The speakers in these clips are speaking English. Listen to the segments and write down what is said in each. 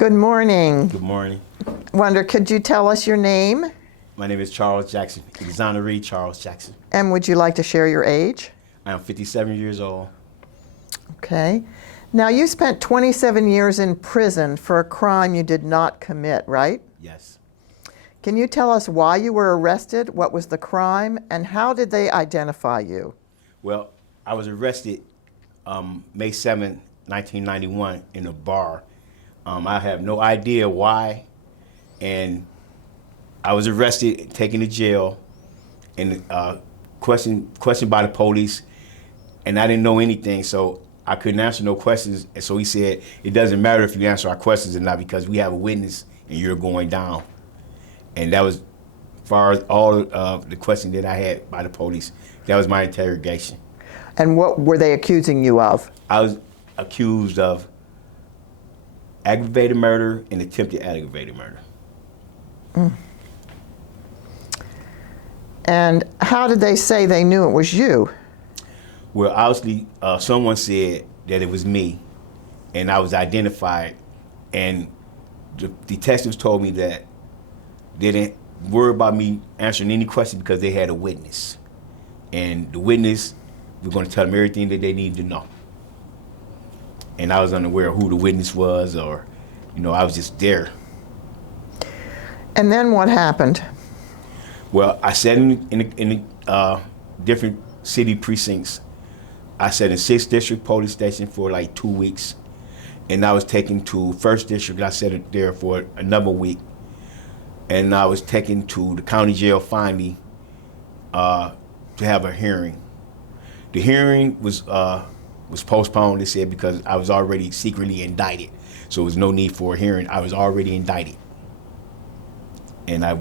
Good morning. Good morning. Wonder, could you tell us your name? My name is Charles Jackson, Exoneree Charles Jackson. And would you like to share your age? I am 57 years old. Okay. Now, you spent 27 years in prison for a crime you did not commit, right? Yes. Can you tell us why you were arrested, what was the crime, and how did they identify you? Well, I was arrested May 7, 1991 in a bar. I have no idea why, and I was arrested, taken to jail, and questioned by the police, and I didn't know anything, so I couldn't answer no questions. And so he said, it doesn't matter if you answer our questions or not because we have a witness and you're going down. And that was, as far as all the questions that I had by the police, that was my interrogation. And what were they accusing you of? I was accused of aggravated murder and attempted aggravated murder. Mm. And how did they say they knew it was you? Well, obviously, someone said that it was me, and I was identified, and the detectives told me that they didn't worry about me answering any questions because they had a witness. And the witness, we're going to tell them everything that they need to know. And I was unaware of who the witness was, or, I was just there. And then what happened? Well, I sat in different city precincts. I sat in 6th District Police Station for like 2 weeks. And I was taken to 1st District. I sat there for another week. And I was taken to the county jail finally to have a hearing. The hearing was postponed, they said, because I was already secretly indicted. So there was no need for a hearing. I was already indicted. And I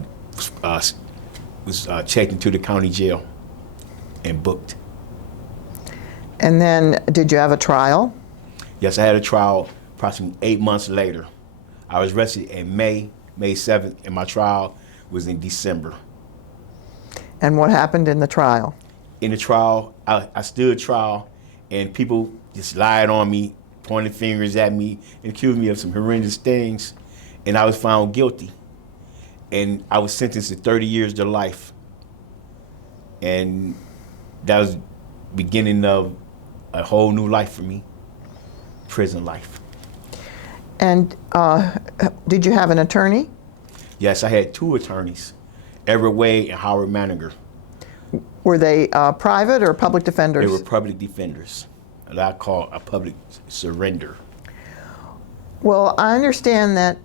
was checked into the county jail and booked. And then did you have a trial? Yes, I had a trial approximately 8 months later. I was arrested in May 7th, and my trial was in December. And what happened in the trial? In the trial, I stood trial, and people just lied on me, pointed fingers at me, and accused me of some horrendous things, and I was found guilty. And I was sentenced to 30 years to life. And that was the beginning of a whole new life for me, prison life. And did you have an attorney? Yes, I had 2 attorneys, Everett Wade and Howard Maniger. Were they private or public defenders? They were public defenders, that I call a public surrender. Well, I understand that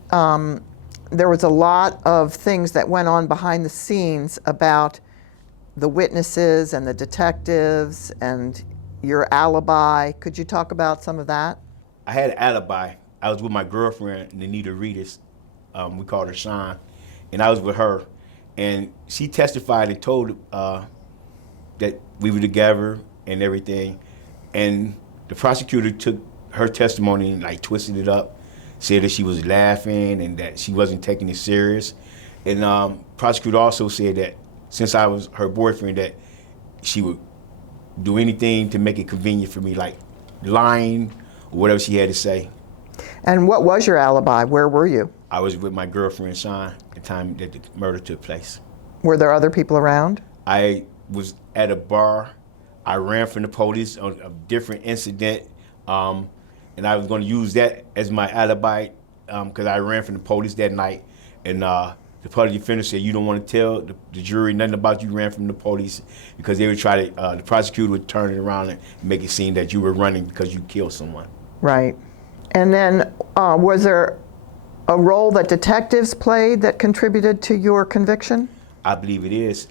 there was a lot of things that went on behind the scenes about the witnesses and the detectives and your alibi. Could you talk about some of that? I had an alibi. I was with my girlfriend, Anita Reedus. We called her Sean, and I was with her. And she testified and told that we were together and everything. And the prosecutor took her testimony and like twisted it up, said that she was laughing and that she wasn't taking it serious. And prosecutor also said that since I was her boyfriend, that she would do anything to make it convenient for me, like lying or whatever she had to say. And what was your alibi? Where were you? I was with my girlfriend, Sean, at the time that the murder took place. Were there other people around? I was at a bar. I ran from the police on a different incident, and I was going to use that as my alibi because I ran from the police that night. And the public defender said, you don't want to tell the jury nothing about you ran from the police because they would try to, the prosecutor would turn it around and make it seem that you were running because you killed someone. Right. And then was there a role that detectives played that contributed to your conviction? I believe it is.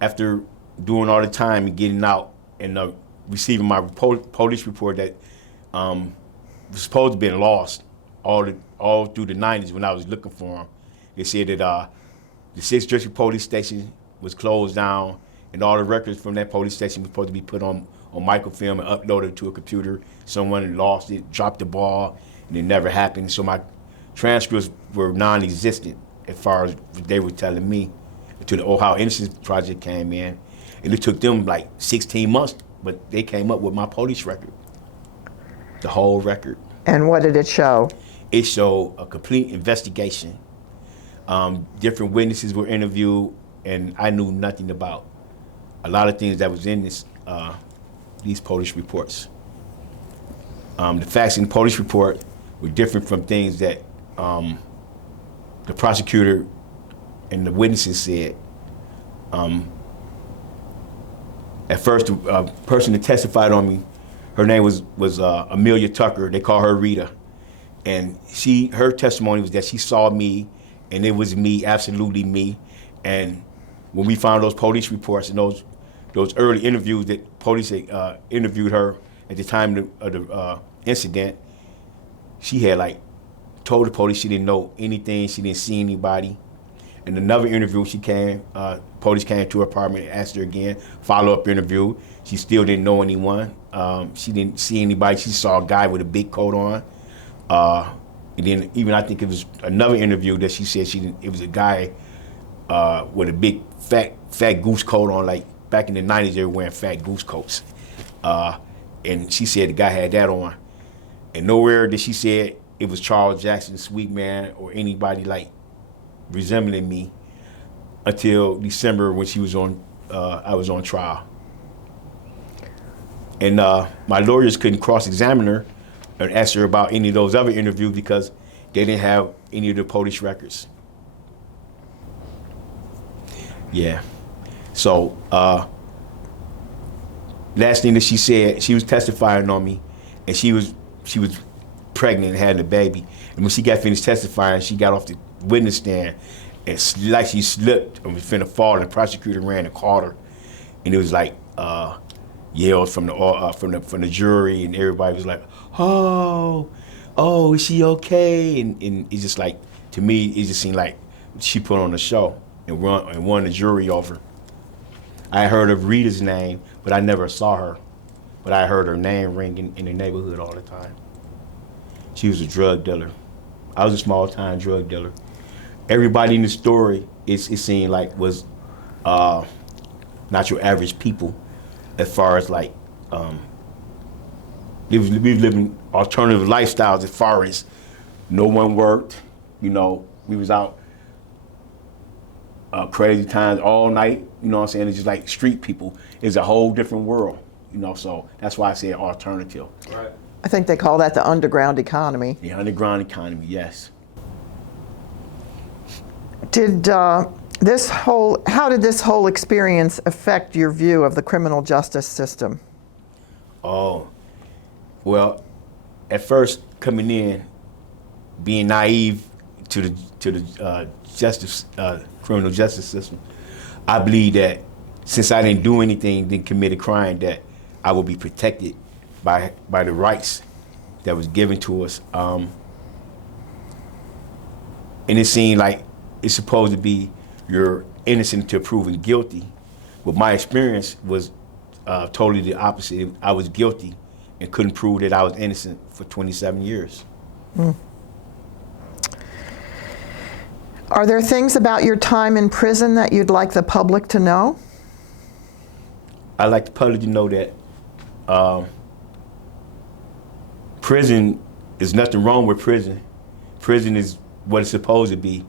After doing all the time and getting out and receiving my police report that was supposed to be lost all through the 90s when I was looking for him. They said that the 6th District Police Station was closed down and all the records from that police station were supposed to be put on microfilm and uploaded to a computer. Someone lost it, dropped the ball, and it never happened. So my transcripts were non-existent as far as they were telling me until the Ohio Innocence Project came in. And it took them like 16 months, but they came up with my police record, the whole record. And what did it show? it showed a complete investigation. Different witnesses were interviewed, and I knew nothing about a lot of things that was in these police reports. The facts in the police report were different from things that the prosecutor and the witnesses said. At first, the person that testified on me, her name was Amelia Tucker. They call her Rita, and her testimony was that she saw me, and it was me, absolutely me. And when we found those police reports and those early interviews that police interviewed her at the time of the incident, she had told the police she didn't know anything, she didn't see anybody. In another interview, police came to her apartment and asked her again, follow-up interview. She still didn't know anyone. She didn't see anybody. She saw a guy with a big coat on. And then even I think it was another interview that she said it was a guy with a big fat goose coat on. Like back in the 90s, they were wearing fat goose coats. And she said the guy had that on. And nowhere did she say it was Charles Jackson, Sweet Man, or anybody resembling me until December when I was on trial. And my lawyers couldn't cross-examine her and ask her about any of those other interviews because they didn't have any of the police records. Yeah. So last thing that she said, she was testifying on me, and she was pregnant and had a baby. And when she got finished testifying, she got off the witness stand, and she slipped and was finna fall. And the prosecutor ran and caught her, and it was yells from the jury, and everybody was like, "Oh, is she okay?" And it's just to me, it just seemed like she put on a show and won the jury over. I heard of Rita's name, but I never saw her. But I heard her name ringing in the neighborhood all the time. She was a drug dealer. I was a small-time drug dealer. Everybody in the story, it seemed was not your average people, as far as we was living alternative lifestyles. As far as no one worked, we was out crazy times all night. You know what I'm saying? It's just street people. It's a whole different world. So that's why I say alternative. Right. I think they call that the underground economy. The underground economy, yes. How did this whole experience affect your view of the criminal justice system? Oh, well, at first coming in, being naive to the criminal justice system, I believe that since I didn't do anything, didn't commit a crime, that I would be protected by the rights that was given to us. And it seemed like it's supposed to be you're innocent until proven guilty. But my experience was totally the opposite. I was guilty and couldn't prove that I was innocent for 27 years. Mm. Are there things about your time in prison that you'd like the public to know? I'd like the public to know that prison, there's nothing wrong with prison. Prison is what it's supposed to be,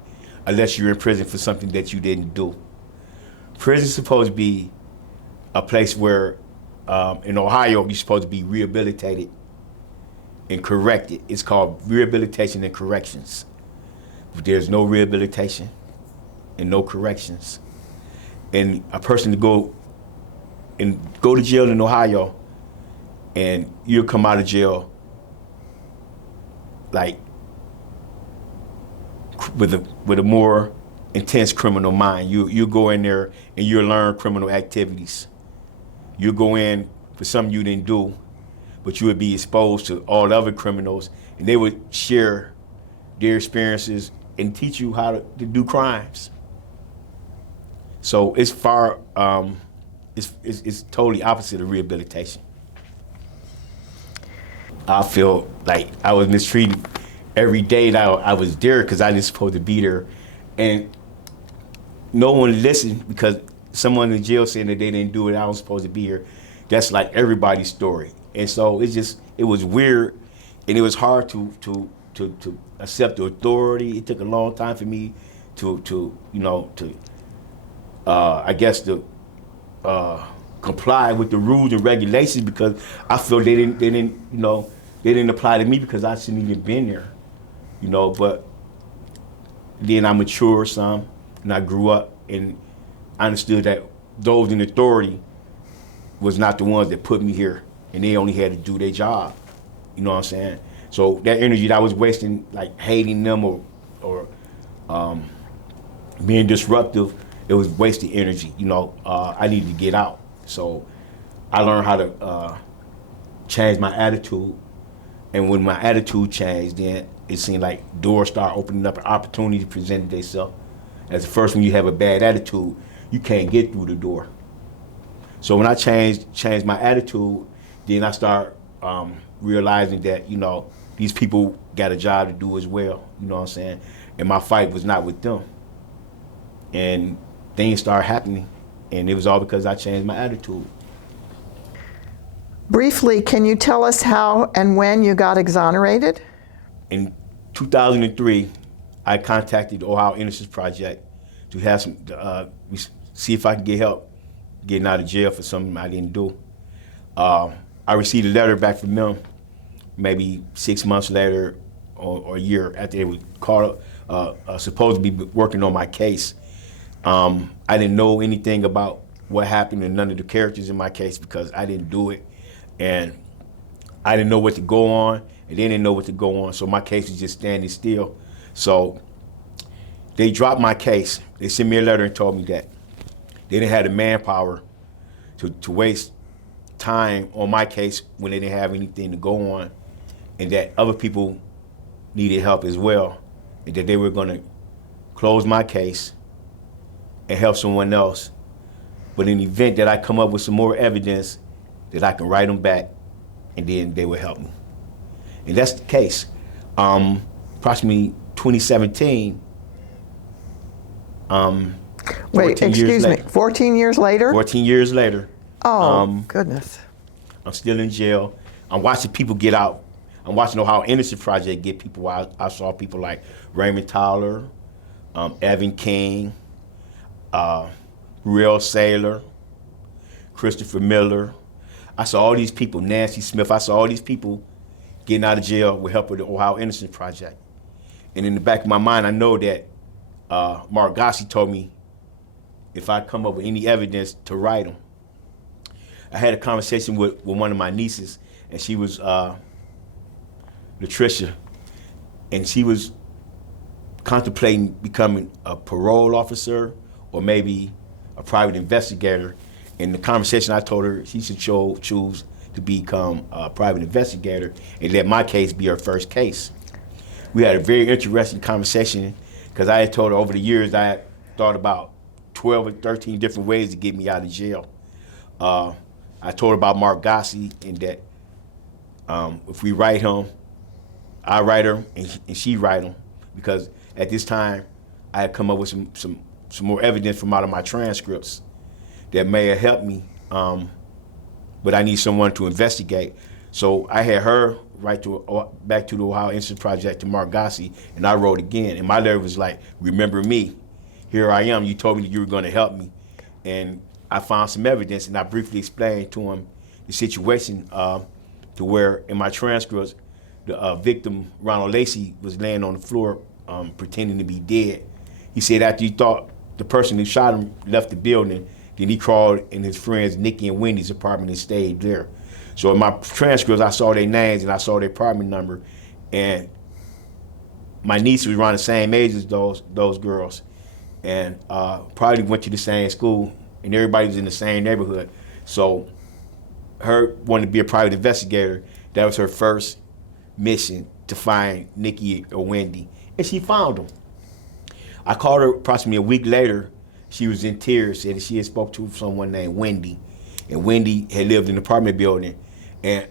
unless you're in prison for something that you didn't do. Prison's supposed to be a place where, in Ohio, you're supposed to be rehabilitated and corrected. It's called rehabilitation and corrections. But there's no rehabilitation and no corrections. And a person to go to jail in Ohio, and you'll come out of jail with a more intense criminal mind. You go in there and you'll learn criminal activities. You'll go in for something you didn't do, but you would be exposed to all the other criminals, and they would share their experiences and teach you how to do crimes. So it's it's totally opposite of rehabilitation. I feel like I was mistreated every day that I was there because I didn't supposed to be there. And no one listened because someone in jail saying that they didn't do it, I was supposed to be here. That's like everybody's story. And so it was weird, and it was hard to to accept the authority. It took a long time for me to I guess to comply with the rules and regulations, because I feel they didn't apply to me because I shouldn't even been there, But then I matured some, and I grew up, and I understood that those in authority was not the ones that put me here, and they only had to do their job. You know what I'm saying? So that energy that I was wasting, like hating them or being disruptive, it was wasted energy. I needed to get out. So I learned how to change my attitude, and when my attitude changed, then it seemed like doors start opening up and opportunities presented themselves. As the first, when you have a bad attitude, you can't get through the door. So when I changed my attitude, then I start realizing that, these people got a job to do as well, you know what I'm saying? And my fight was not with them. And things started happening, and it was all because I changed my attitude. Briefly, can you tell us how and when you got exonerated? In 2003, I contacted the Ohio Innocence Project to have see if I could get help getting out of jail for something I didn't do. I received a letter back from them maybe 6 months later or a year after they were called, supposed to be working on my case. I didn't know anything about what happened to none of the characters in my case because I didn't do it. And I didn't know what to go on, and they didn't know what to go on, so my case was just standing still. So they dropped my case. They sent me a letter and told me that they didn't have the manpower to waste time on my case when they didn't have anything to go on, and that other people needed help as well, and that they were gonna close my case and help someone else. But in the event that I come up with some more evidence, that I can write them back, and then they will help me. And that's the case. Approximately 2017. Wait, excuse me, 14 years later? 14 years later. Oh, goodness. I'm still in jail. I'm watching people get out. I'm watching Ohio Innocence Project get people out. I saw people like Raymond Tyler, Evan King, Real Saylor, Christopher Miller. I saw all these people, Nancy Smith, I saw all these people getting out of jail with help with the Ohio Innocence Project. And in the back of my mind, I know that Mark Gossi told me if I come up with any evidence to write them. I had a conversation with one of my nieces, and she was Latricia, and she was contemplating becoming a parole officer or maybe a private investigator. In the conversation, I told her she should choose to become a private investigator and let my case be her first case. We had a very interesting conversation because I had told her over the years I had thought about 12 or 13 different ways to get me out of jail. I told her about Mark Gossi and that if we write him, I write her and she write him, because at this time I had come up with some more evidence from out of my transcripts that may have helped me, but I need someone to investigate. So I had her write back to the Ohio Innocence Project to Mark Gossi, and I wrote again. And my letter was like, remember me, here I am, you told me that you were gonna help me. And I found some evidence, and I briefly explained to him the situation to where in my transcripts, the victim, Ronald Lacey, was laying on the floor pretending to be dead. He said after he thought the person who shot him left the building, then he crawled in his friends Nikki and Wendy's apartment and stayed there. So in my transcripts, I saw their names and I saw their apartment number, and my niece was around the same age as those girls, and probably went to the same school, and everybody was in the same neighborhood. So her wanting to be a private investigator, that was her first mission, to find Nikki or Wendy, and she found them. I called her approximately a week later. She was in tears, said that she had spoke to someone named Wendy, and Wendy had lived in an apartment building, and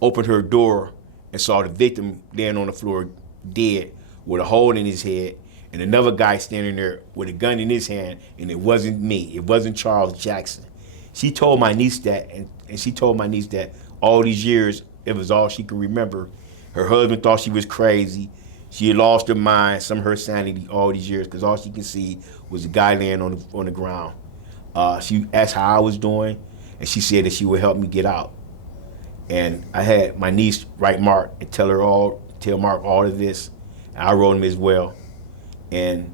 opened her door and saw the victim laying on the floor dead with a hole in his head, and another guy standing there with a gun in his hand, and it wasn't me, it wasn't Charles Jackson. She told my niece that, and she told my niece that all these years, it was all she could remember, Her husband thought she was crazy. She had lost her mind, some of her sanity all these years, because all she could see was a guy laying on the ground. She asked how I was doing, and she said that she would help me get out. And I had my niece write Mark and tell Mark all of this. And I wrote him as well, and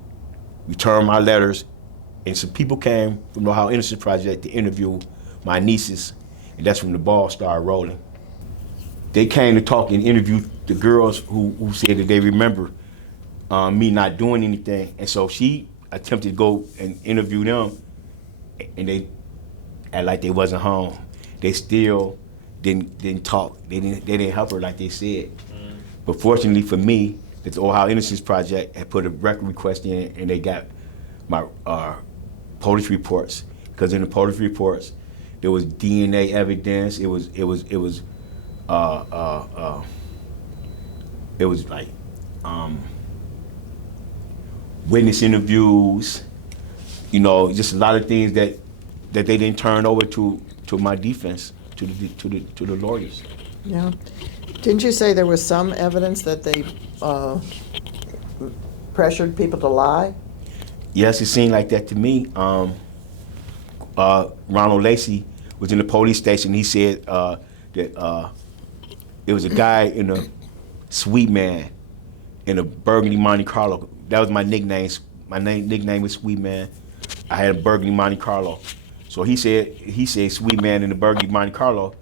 returned my letters. And some people came from the Ohio Innocence Project to interview my nieces, and that's when the ball started rolling. They came to talk and interview the girls who said that they remember me not doing anything. And so she attempted to go and interview them, and they act like they wasn't home. They still didn't talk. They didn't help her like they said. But fortunately for me, the Ohio Innocence Project had put a record request in, and they got my police reports. Because in the police reports, there was DNA evidence. It was like witness interviews, just a lot of things that they didn't turn over to my defense, to the lawyers. Yeah. Didn't you say there was some evidence that they pressured people to lie? Yes, it seemed like that to me. Ronald Lacey was in the police station. He said that it was a guy in a Sweet Man in a burgundy Monte Carlo. That was my nickname. My nickname was Sweet Man. I had a burgundy Monte Carlo. So he said Sweet Man in the burgundy Monte Carlo.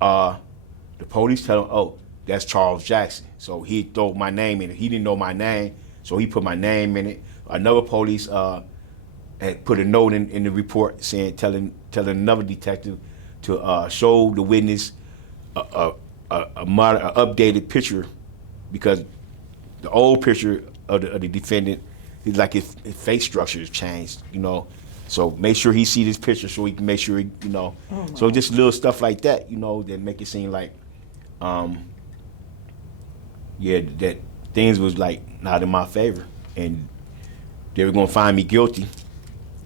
The police tell him, oh, that's Charles Jackson. So he threw my name in it. He didn't know my name, so he put my name in it. Another police had put a note in the report saying, telling another detective to show the witness a updated picture, because the old picture of the defendant, like his face structure has changed, So make sure he see this picture so he can make sure So just little stuff like that, that make it seem like, that things was like not in my favor, and they were gonna find me guilty,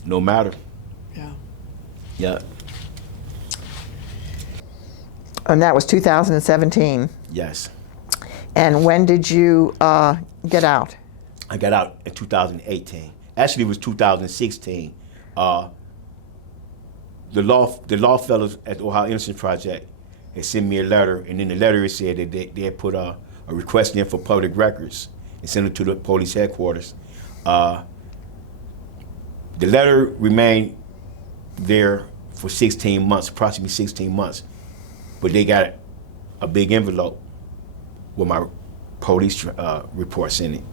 no matter. Yeah. Yeah. And that was 2017. Yes. And when did you get out? I got out in 2018. Actually, it was 2016. The law fellows at the Ohio Innocence Project had sent me a letter, and in the letter it said that they had put a request in for public records and sent it to the police headquarters. The letter remained there for 16 months, approximately 16 months, but they got a big envelope with my police reports in it.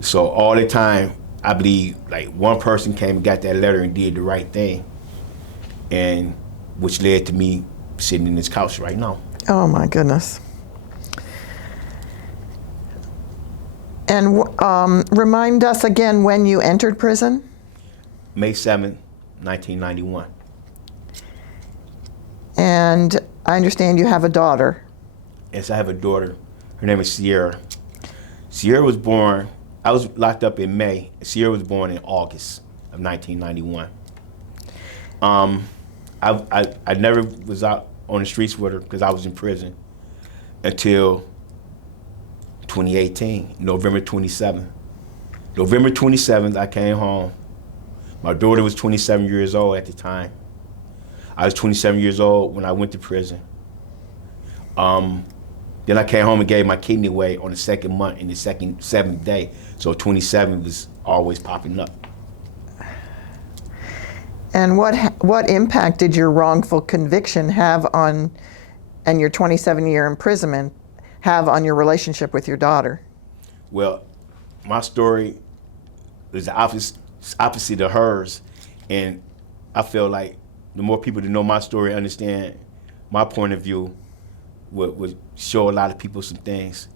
So all the time, I believe like one person came and got that letter and did the right thing, and which led to me sitting in this couch right now. Oh my goodness. And remind us again when you entered prison? May 7th, 1991. And I understand you have a daughter. Yes, I have a daughter. Her name is Sierra. Sierra was born, I was locked up in May. Sierra was born in August of 1991. I never was out on the streets with her because I was in prison until 2018, November 27th. November 27th, I came home. My daughter was 27 years old at the time. I was 27 years old when I went to prison. Then I came home and gave my kidney away on the second month in the seventh day. So 27 was always popping up. And what impact did your wrongful conviction have on, and your 27-year imprisonment have on your relationship with your daughter? Well, my story is the opposite of hers, and I feel like the more people that know my story understand my point of view would show a lot of people some things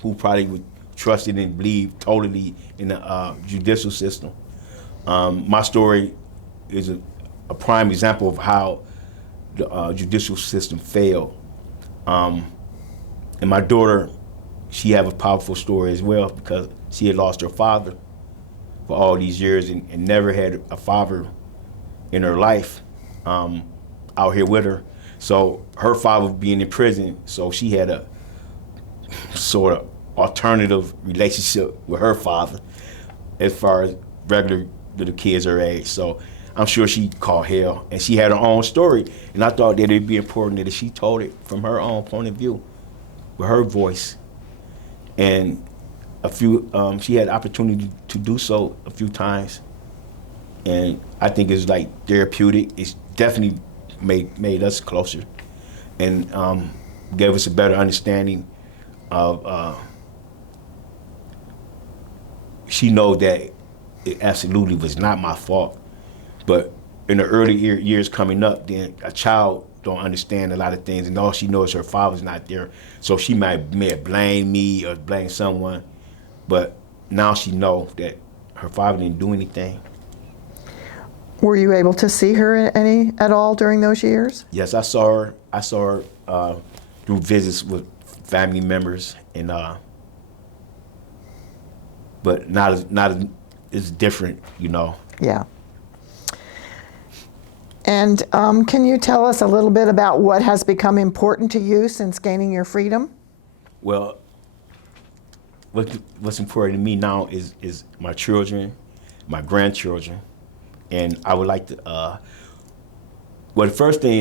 who probably would trust it and believe totally in the judicial system. My story is a prime example of how the judicial system failed. And my daughter, she have a powerful story as well, because she had lost her father for all these years and never had a father in her life out here with her. So her father being in prison, so she had sort of alternative relationship with her father as far as regular little kids her age. So I'm sure she called hell, and she had her own story, and I thought that it'd be important that she told it from her own point of view, with her voice. And she had opportunity to do so a few times, and I think it's like therapeutic. It's definitely made us closer, and gave us a better understanding of. She know that it absolutely was not my fault. But in the early years coming up, then a child don't understand a lot of things, and all she knows is her father's not there. So she may have blamed me or blamed someone, but now she know that her father didn't do anything. Were you able to see her at all during those years? Yes, I saw her through visits with family members, and but not as it's different, you know. Yeah. And can you tell us a little bit about what has become important to you since gaining your freedom? Well, what's important to me now is my children, my grandchildren, and I would like to. Well, the first thing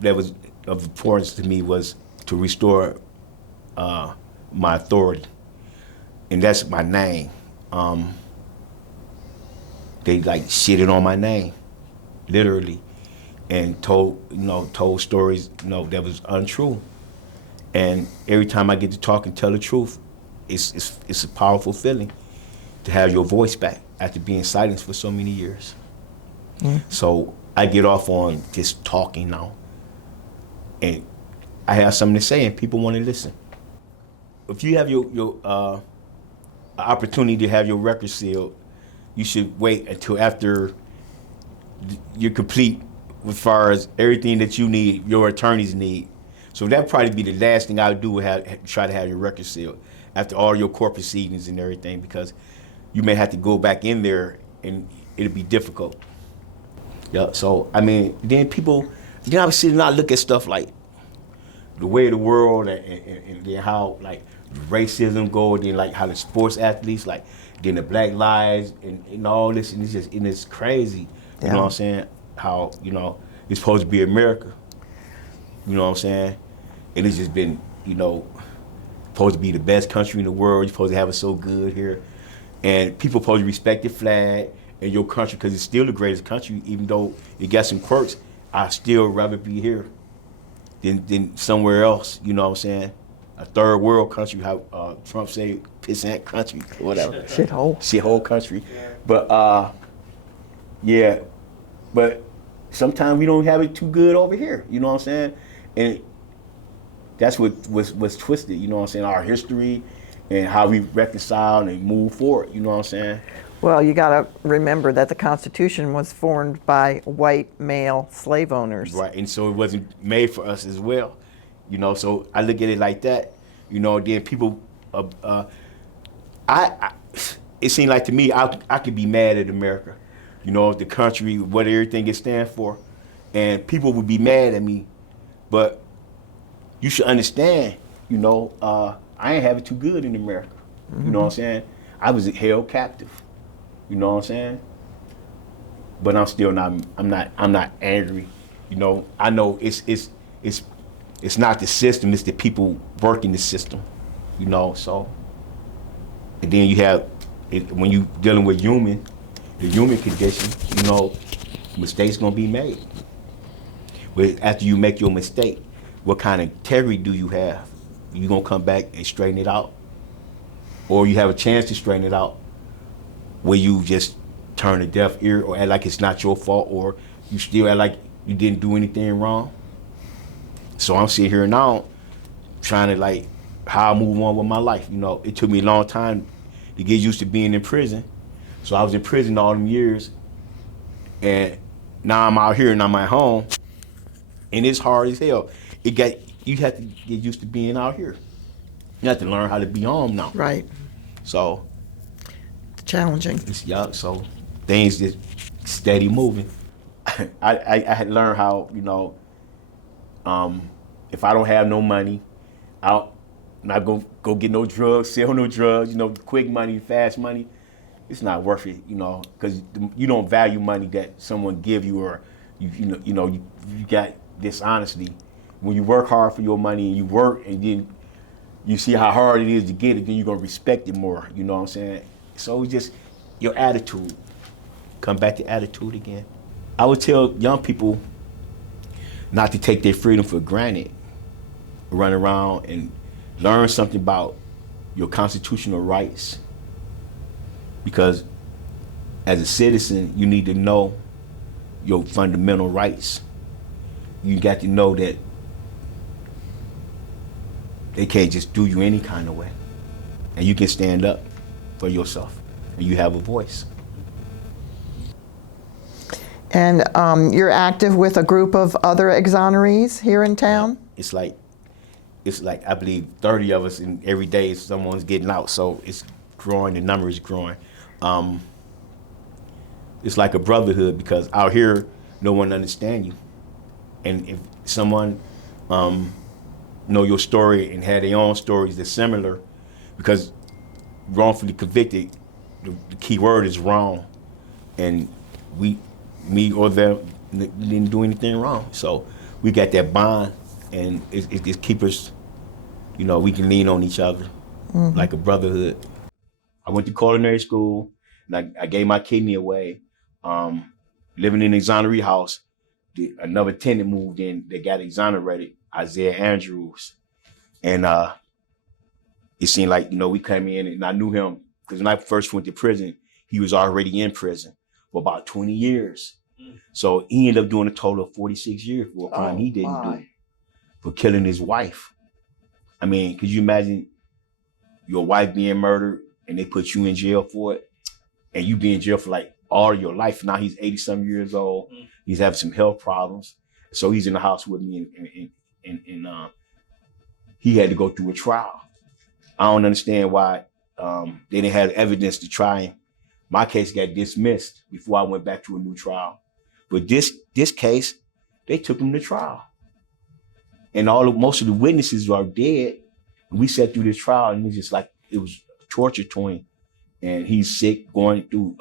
that was of importance to me was to restore my authority, and that's my name. They like shitted on my name, literally, and told stories that was untrue. And every time I get to talk and tell the truth, it's a powerful feeling to have your voice back after being silenced for so many years. So I get off on just talking now, and I have something to say, and people want to listen. If you have your opportunity to have your record sealed, you should wait until after you're complete as far as everything that you need, your attorneys need. So that'd probably be the last thing I would do, try to have your record sealed after all your court proceedings and everything, because you may have to go back in there and it'll be difficult. Yeah, so I mean, then people, I was sitting and I look at stuff like the way of the world and then how like racism go, and then like how the sports athletes, like then the Black Lives and all this, and it's crazy. You know what I'm saying? How, it's supposed to be America. You know what I'm saying? And it's just been, supposed to be the best country in the world. You're supposed to have it so good here. And people supposed to respect your flag and your country, because it's still the greatest country, even though it got some quirks. I'd still rather be here than somewhere else, you know what I'm saying? A third world country, how Trump say, pissant country, or whatever. Shithole country. But yeah, but sometimes we don't have it too good over here, you know what I'm saying? And that's what's twisted, you know what I'm saying? Our history and how we reconcile and move forward, you know what I'm saying? Well, you got to remember that the Constitution was formed by white male slave owners. Right, and so it wasn't made for us as well, so I look at it like that, then people, it seemed like to me, I could be mad at America, the country, what everything it stands for, and people would be mad at me, but you should understand, I ain't have it too good in America, you know what I'm saying? I was held captive. You know what I'm saying? But I'm still not. I'm not angry. I know it's not the system. It's the people working the system. So. And then you have when you dealing with the human condition. Mistakes gonna be made. But after you make your mistake, what kind of integrity do you have? You gonna come back and straighten it out, or you have a chance to straighten it out, where you just turn a deaf ear or act like it's not your fault, or you still act like you didn't do anything wrong. So I'm sitting here now trying to how I move on with my life. It took me a long time to get used to being in prison. So I was in prison all them years, and now I'm out here and I'm at home, and it's hard as hell. You have to get used to being out here. You have to learn how to be home now. Right. So challenging. So things just steady moving. I had learned how, if I don't have no money, not go get no drugs, sell no drugs, quick money, fast money. It's not worth it, because you don't value money that someone give you, or you got dishonesty. When you work hard for your money and you work and then you see how hard it is to get it, then you're gonna respect it more. You know what I'm saying? So it's just your attitude. Come back to attitude again. I would tell young people not to take their freedom for granted. Run around and learn something about your constitutional rights. Because as a citizen, you need to know your fundamental rights. You got to know that they can't just do you any kind of way. And you can stand up for yourself, and you have a voice. And you're active with a group of other exonerees here in town? It's like I believe 30 of us, and every day someone's getting out. So it's growing, the number is growing. It's like a brotherhood, because out here, no one understands you. And if someone know your story and had their own stories that's similar, because wrongfully convicted, the key word is wrong. And me or them, didn't do anything wrong. So we got that bond, and it just keeps us, we can lean on each other like a brotherhood. I went to culinary school, and I gave my kidney away. Living in the Exoneree house, another tenant moved in that got exonerated, Isaiah Andrews. And it seemed like, we came in, and I knew him because when I first went to prison, he was already in prison for about 20 years. So he ended up doing a total of 46 years for a crime he didn't do, for killing his wife. I mean, could you imagine your wife being murdered and they put you in jail for it, and you be in jail for like all your life? Now he's 80-some years old. He's having some health problems. So he's in the house with me, and he had to go through a trial. I don't understand why they didn't have evidence to try him. My case got dismissed before I went back to a new trial. But this case, they took him to trial. And most of the witnesses are dead. And we sat through this trial, and it was torture to him. And he's sick, going through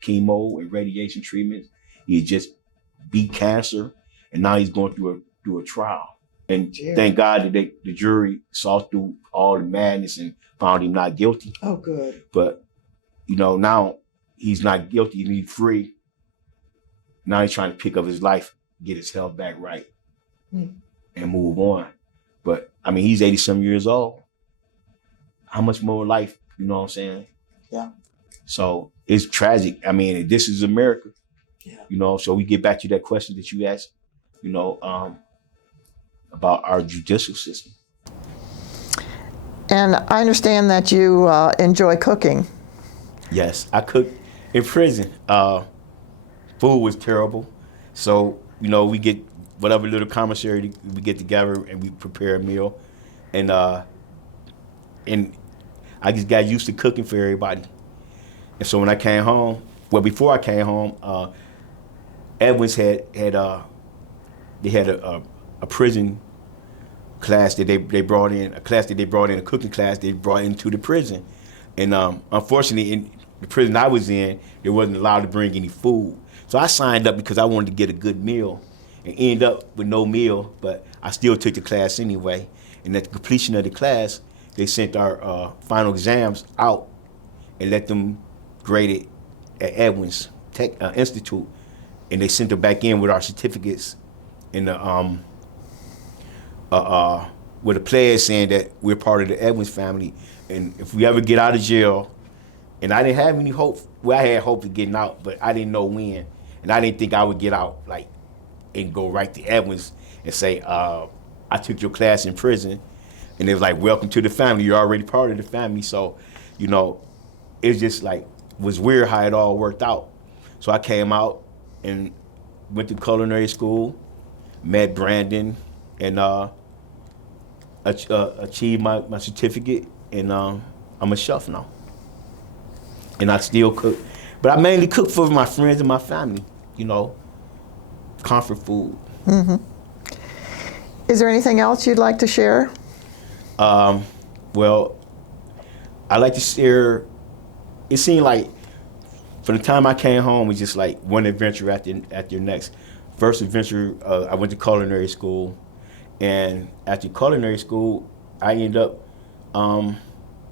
chemo and radiation treatments. He just beat cancer, and now he's going through a trial. And thank God that the jury saw through all the madness and found him not guilty. Oh, good. But now he's not guilty and he's free. Now he's trying to pick up his life, get his health back right, and move on. But I mean, he's 80-some years old. How much more life? You know what I'm saying? Yeah. So it's tragic. I mean, this is America. Yeah. So we get back to that question that you asked, about our judicial system. And I understand that you enjoy cooking. Yes, I cooked in prison. Food was terrible. So, we get whatever little commissary we get together and we prepare a meal. And I just got used to cooking for everybody. And so when I came home, before I came home, Edwards had a prison class that they brought in, a cooking class they brought into the prison. And unfortunately, in the prison I was in, they wasn't allowed to bring any food. So I signed up because I wanted to get a good meal, and ended up with no meal, but I still took the class anyway. And at the completion of the class, they sent our final exams out and let them grade it at Edwards Institute. And they sent them back in with our certificates and with a pledge saying that we're part of the Edwards family. And if we ever get out of jail, and I didn't have any hope, I had hope of getting out, but I didn't know when. And I didn't think I would get out and go right to Edwards and say, I took your class in prison. And they was like, welcome to the family. You're already part of the family. So, it's just was weird how it all worked out. So I came out and went to culinary school, met Brandon, and achieved my certificate. And I'm a chef now. And I still cook. But I mainly cook for my friends and my family, comfort food. Mm-hmm. Is there anything else you'd like to share? Well, I like to share. It seemed like from the time I came home, it's just like one adventure after next. First adventure, I went to culinary school, and after culinary school, I ended up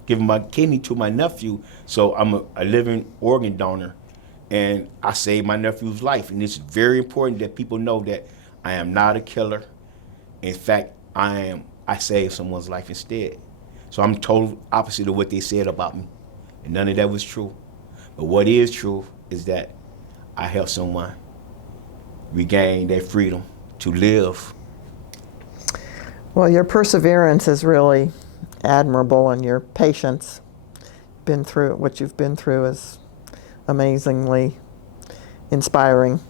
giving my kidney to my nephew. So I'm a living organ donor, and I saved my nephew's life. And it's very important that people know that I am not a killer. In fact, I saved someone's life instead. So I'm total opposite of what they said about me, and none of that was true. But what is true is that I helped someone regain their freedom to live. Well, your perseverance is really admirable, and your patience, been through what you've been through, is amazingly inspiring.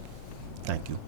Thank you.